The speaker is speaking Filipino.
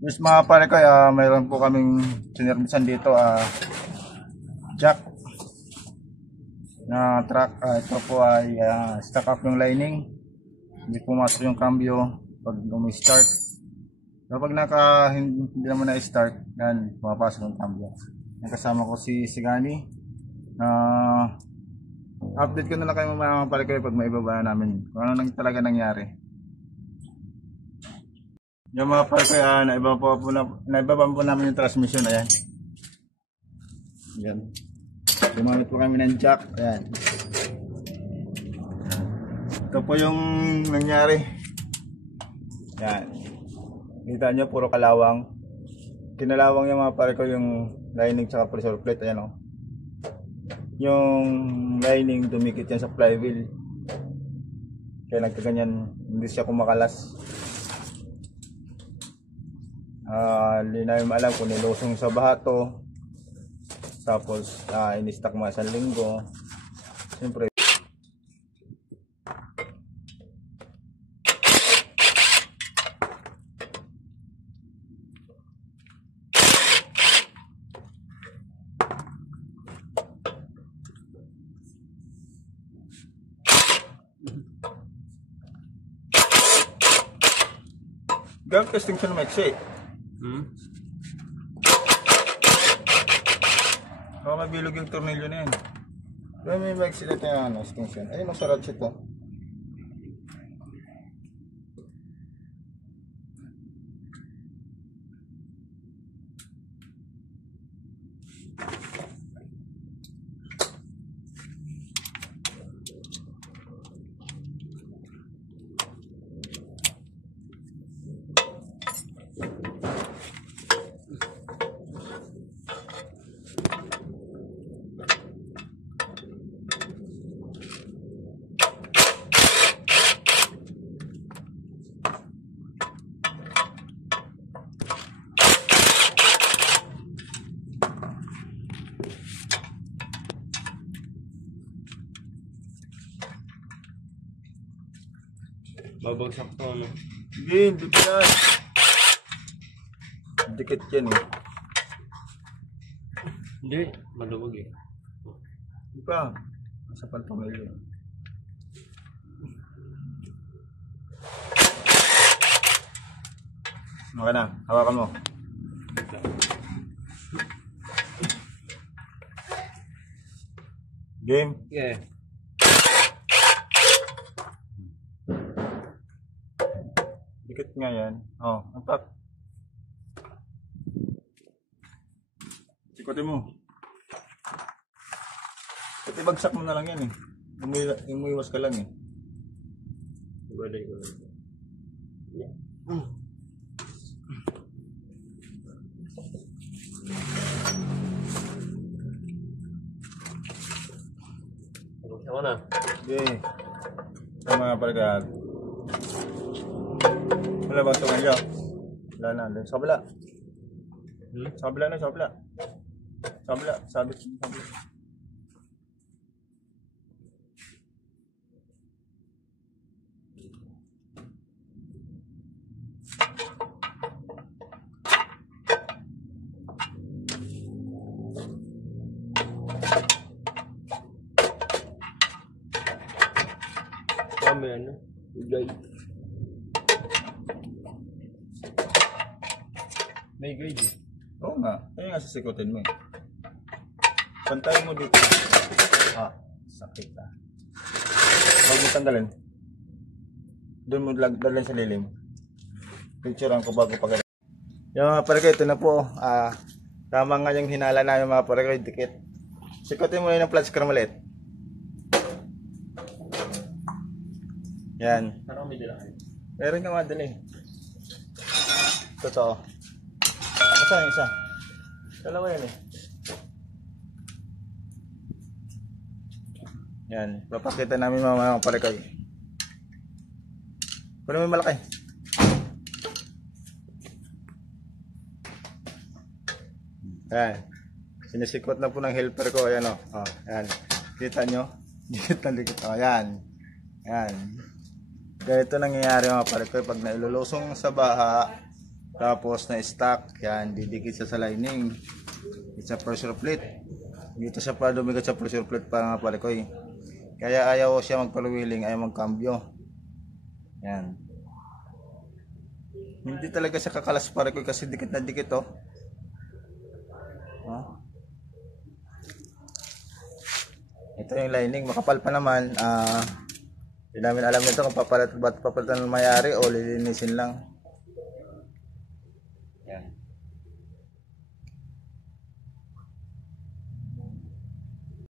Yes mga pare ko, mayroon po kaming sinervisan dito, jack na truck. Ito po ay stuck up yung lining, hindi pumasok yung cambio pag umi-start. Kapag hindi naman na-start, yan, pumapasok yung cambio. Kasama ko si Sigani. Update ko na lang kayo mga pare ko pag maibaba namin kung ano talaga nangyari. Yung mga pare ko, naibaba po namin yung transmission. Ayan. Ayan. Gumamit po kami ng jack. Ayan. Ito po yung nangyari. Ayan. Kita nyo, puro kalawang. Kinalawang yung mga pare ko, yung lining tsaka pressure plate. Ayan o. Yung lining dumikit yan sa flywheel. Kaya nagkaganyan, hindi siya kumakalas. Hindi namin alam kung nilusong sa baha to, tapos in-stock mga 1 linggo. Siyempre gamit testing siya na maiksi. Baka mabilog yung tornilyo na yan. Kaya may maiksi na tayo extension. Ayun, nasa ratchet to. Babagsak to, ano? Hindi pa yan. Dikit yan eh. Hindi, maluwag eh. Hindi pa. Nasa pantornilyo. Okay na, hawakan mo. Game? Yeah. Dikit nga yan. Oh, ampak. Sikotin mo. Pati bagsak mo na lang yan eh. Umuiwas ka lang eh. Balay ko lang. Yeah. Babagsak ko na. Okay. Ito mga paragad. Wala ba ito ngayon? Wala na. Sa kabila. Sa kabila na, sa kabila. Sa kabila. Sabit. Sa kabila. Kami ano? Guide. May guide eh. Oo nga. Kaya nga sasikutin mo eh. Pantayin mo dito. Sakit ah. Huwag mo tanggalin. Doon mo dalhin sa lilim. Picturean ko bago pag yung mga paragay, ito na po. Tama nga yung hinala namin mga paragay, dikit. Sikutin mo yun ng flat screw ulit. Yan. Parang may dala kayo. Meron ka madali. Totoo. Isa, isa. Dalawa yan eh. Yan. Papakita namin mga parikoy. Kunin mo yung malaki. Yan. Sinisikot na po ng helper ko. Ayan o. Oh, yan. Kita nyo? Dikit na dikit. O, yan. Yan. Kaya ito nangyayari mga parikoy pag nailulusong sa baha, Tapos na stock, yan, didikit siya sa lining. It's a pressure plate. Dito siya pa dumigat sa pressure plate para nga palikoy. Kaya ayaw siya magpaluwiling, ayaw magkambyo. Yan. Hindi talaga siya kakalas palikoy kasi dikit na dikit oh. Ito yung lining, makapal pa naman. Hindi namin alam nito kung papalitan ng may-ari o lilinisin lang.